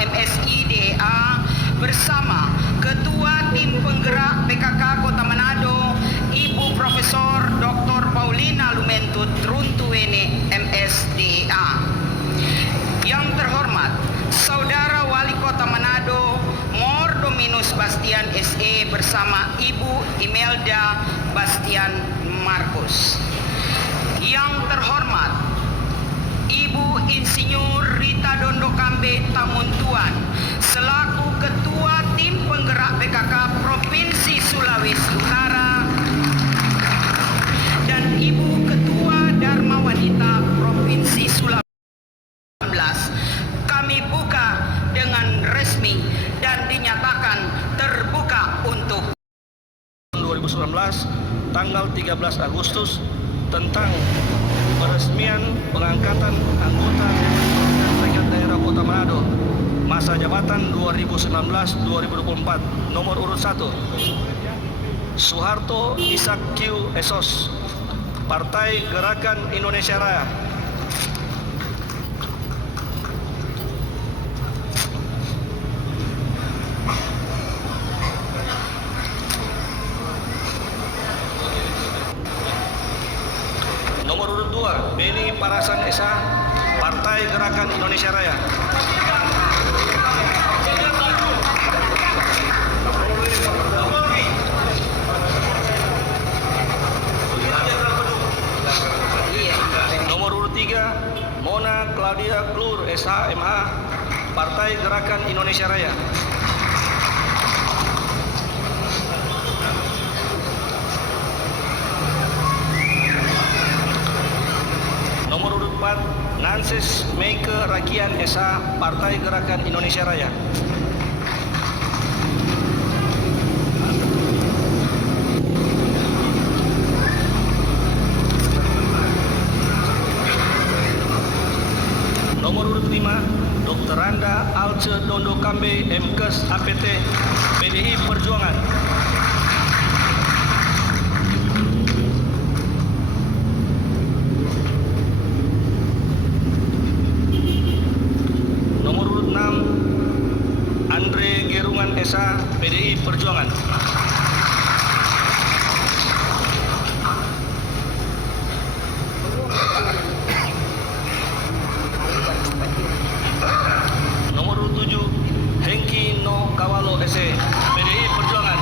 MSI DEA bersama Ketua Tim Penggerak PKK Kota Manado, Ibu Profesor Dr. Paulina Lumentut Runtuwene MSDEA. Yang terhormat Saudara Wali Kota Manado Mor Dominus Bastian SE bersama Ibu Imelda Bastian Markus. Yang terhormat Ibu Insinyur Rita Dondokambe Tamuntuan selaku Ketua Tim Penggerak PKK Provinsi Sulawesi Utara dan Ibu Ketua Dharma Wanita Provinsi Sulawesi kami buka dengan resmi dan dinyatakan terbuka untuk 2019 tanggal 13 Agustus tentang peresmian pengangkatan anggota Dewan Daerah Kota Manado masa jabatan 2019-2024 nomor urut 1 Soeharto Ishak Q. Esos, Partai Gerakan Indonesia Raya. Nomor urut 2, Beni Parasan Esa, Partai Gerakan Indonesia Raya. Nomor urut 3, Mona Claudia Klur SH MH, Partai Gerakan Indonesia Raya. Nomor urut 4, Nanses Meike Rakian SH, Partai Gerakan Indonesia Raya. Nomor urut 5, Dr. Randa Alce Dondokambe MKes APT, PDI Perjuangan. Nomor urut 6, Andre Gerungan Esa, PDI Perjuangan. Nomor urut 7, Hengki No Kawalo SE, PDI Perjuangan.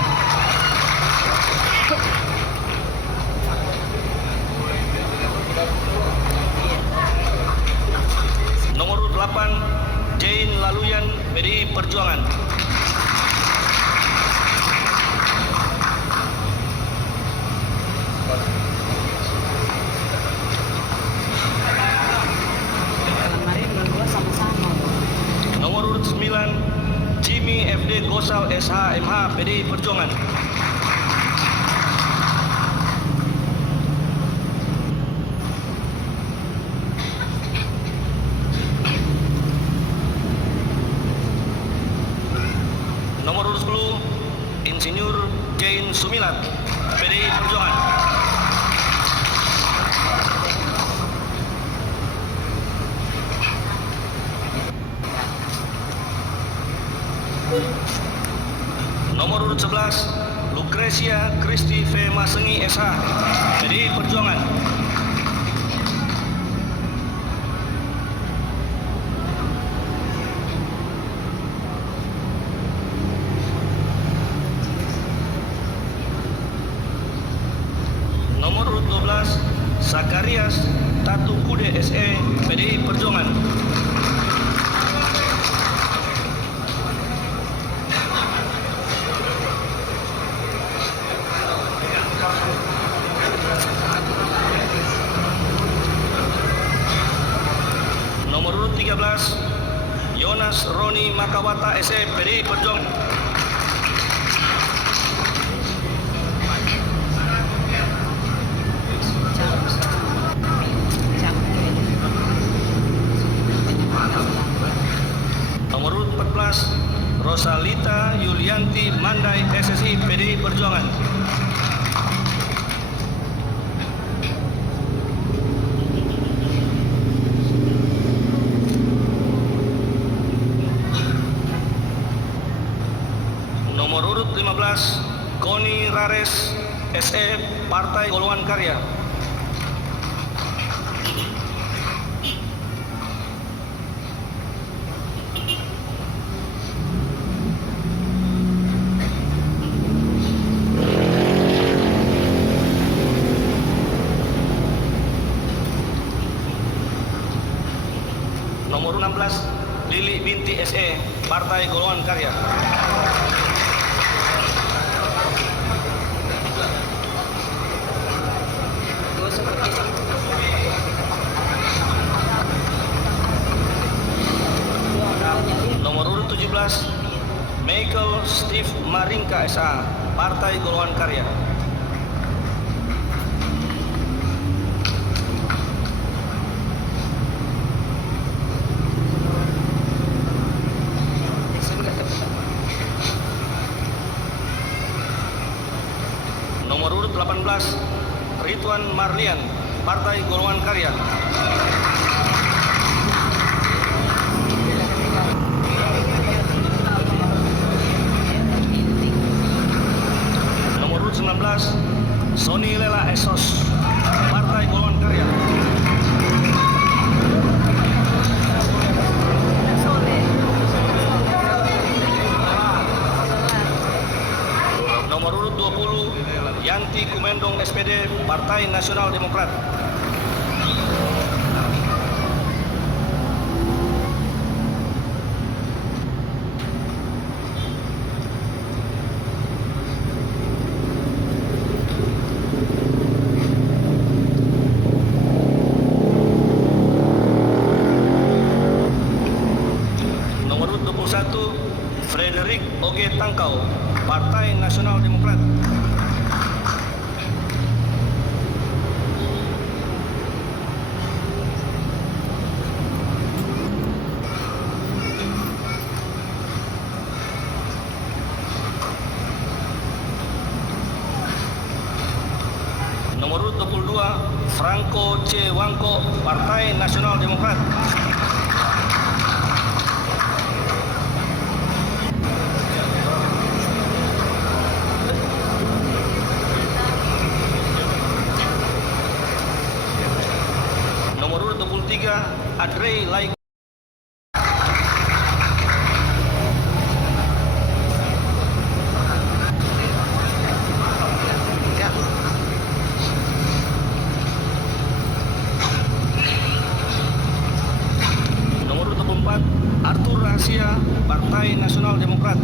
Nomor urut 8, Jane Laluyan, PDI Perjuangan. Nomor urut 9, Jimmy FD Gosal SH MH, PDI Perjuangan. Nomor urut 10, Insinyur Jane Sumilat, PDI Perjuangan. Nomor urut 11, Lucresia Kristi V. Masengi SH, PDI Perjuangan. Nomor urut 12, Sakarias Tatu Kude SE, PDI Perjuangan. Nomor urut 13, Yonas Roni Makawata SE, PDI Perjuangan. Nomor urut 14, Rosalita Yulianti Mandai SSI, PDI Perjuangan. Nomor urut 15, Koni Rares, SE, Partai Golongan Karya. Nomor 16, Lili binti SE, Partai Golongan Karya. Nomor urut 17, Michael Steve Maringka SA, Partai Golongan Karya. Nomor urut 18, Ridwan Marlian, Partai Golongan Karya. Nomor urut 19, Sony Lela Esos, Partai Golongan Karya. Nomor urut 20, Yanti Kumendong SPD, Partai Nasional Demokrat. Nomor urut 21, Frederick Oge Tangkau, Partai Nasional Demokrat. Nomor urut 22, Franco C. Wangko, Partai Nasional Demokrat. Nomor urut 23, Adrei Laik. Nomor urut 24, Arthur Rahasia, Partai Nasional Demokrat.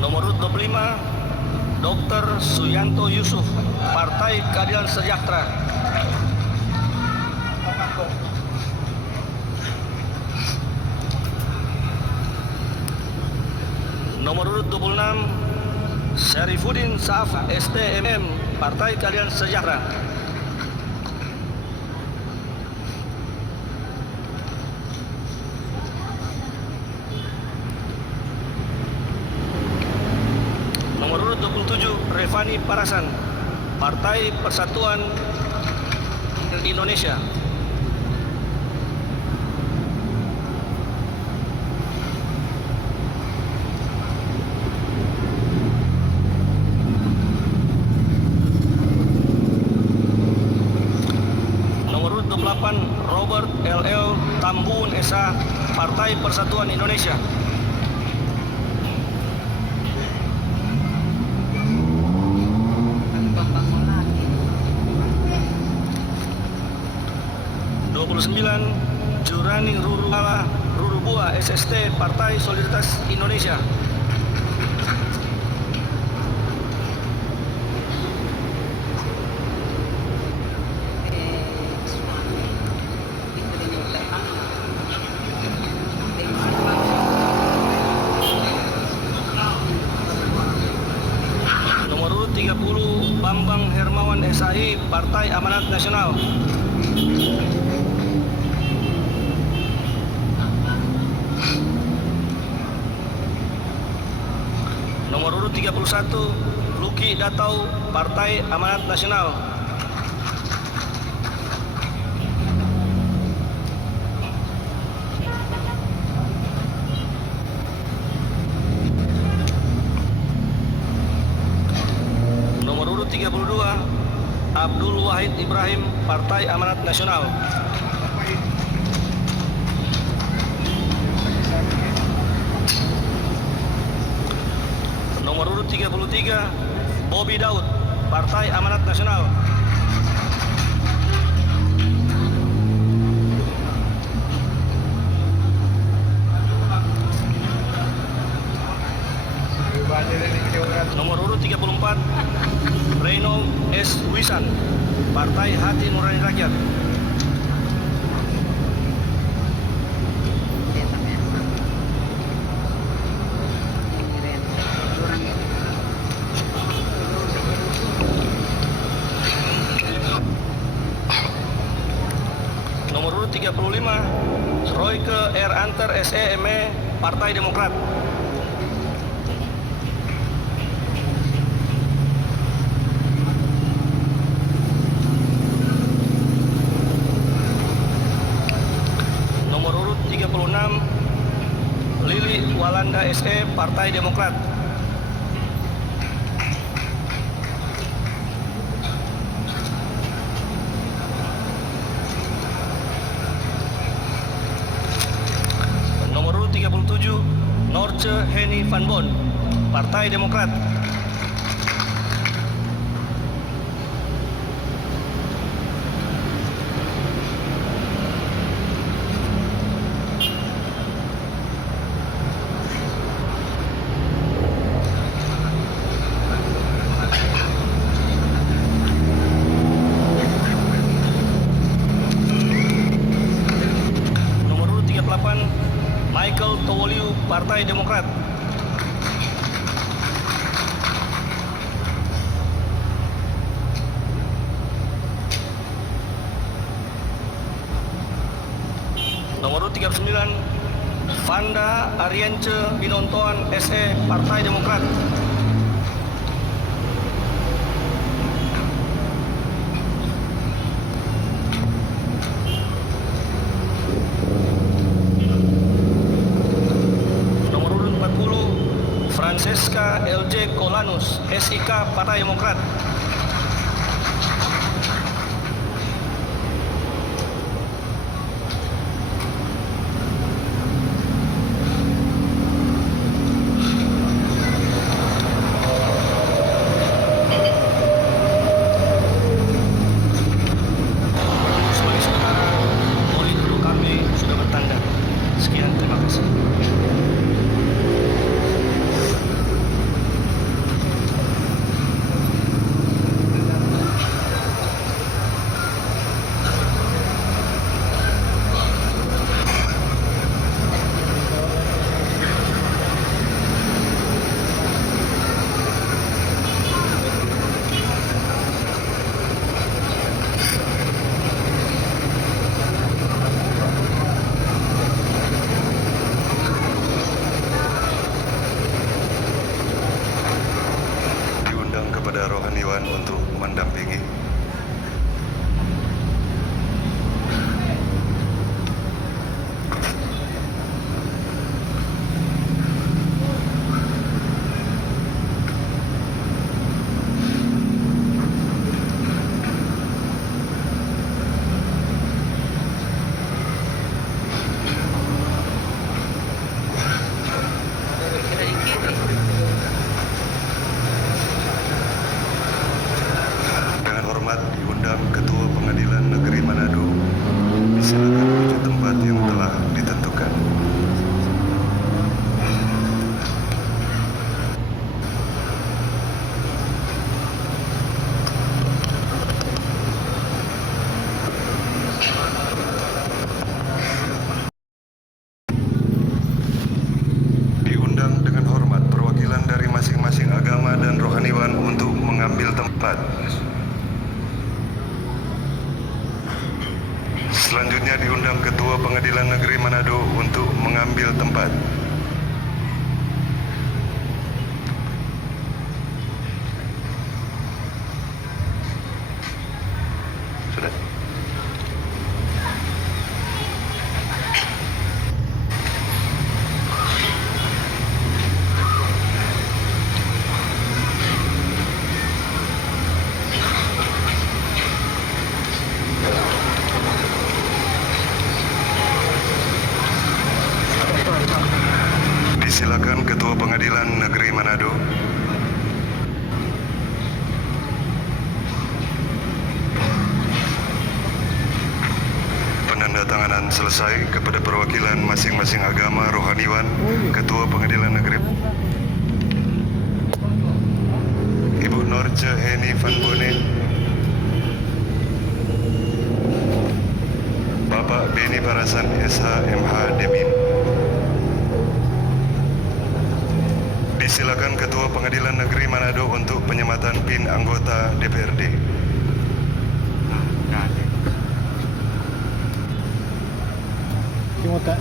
Nomor urut 25, Dr. Suyanto Yusuf, Partai Keadilan Sejahtera. Nomor urut 26, Syarifuddin Saaf, STMM, Partai Keadilan Sejahtera. Nomor urut 27, Revani Parasan, Partai Persatuan Indonesia. Nomor urut 28, Robert LL Tambun SA, Partai Persatuan Indonesia. Jurani Ruruala Rurubua SST, Partai Solidaritas Indonesia. Nomor urut 30, Bambang Hermawan SAI, Partai Amanat Nasional. Nomor urut 31, Luki Datau, Partai Amanat Nasional. Abdul Wahid Ibrahim, Partai Amanat Nasional. Nomor urut 33, Bobby Daud, Partai Amanat Nasional. Nomor urut 34, Reynold S. Wisan, Partai Hati Nurani Rakyat. Nomor urut 35, Royke R. Anter SE.ME, Partai Demokrat. Nomor urut 36, Lili Walanda SE, Partai Demokrat. Nomor urut 37, Norce Henny Van Bon, Partai Demokrat. Nomor urut 38, Michael Towoliu, Partai Demokrat. Nomor urut 39, Vanda Arience Binontoan SE, Partai Demokrat. Nomor urut 40, Francesca LJ Kolanus SIK, Partai Demokrat. Sebagai saudara, boleh duduk, kami sudah bertanda. Sekian, terima kasih. Diundang kepada rohaniwan untuk mendampingi. Dengan hormat diundang Ketua Pengadilan Negeri Manado. Silakan menuju tempat yang telah ditentukan. Diundang dengan hormat perwakilan dari masing-masing agama dan rohaniwan untuk mengambil tempat. Selanjutnya diundang Ketua Pengadilan Negeri Manado untuk mengambil tempat. Sudah. penandatanganan selesai kepada perwakilan masing-masing agama rohaniwan, Ketua Pengadilan Negeri Ibu Norce Heni Van Bonen, Bapak Beni Parasan SH.MH Demin. Disilakan Ketua Pengadilan Negeri Manado untuk penyematan PIN anggota DPRD. Tengok tak?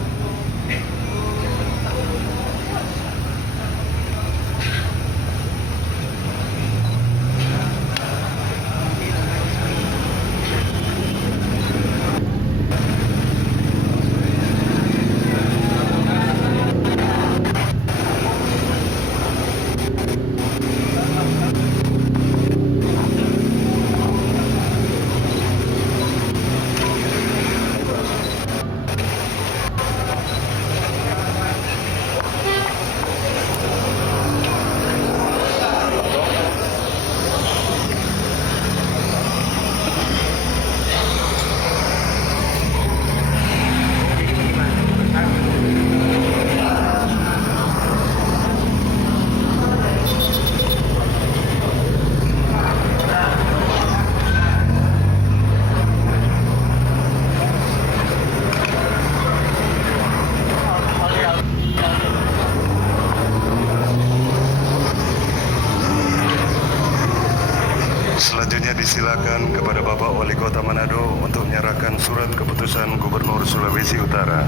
Selanjutnya disilakan kepada Bapak Wali Kota Manado untuk menyerahkan surat keputusan Gubernur Sulawesi Utara.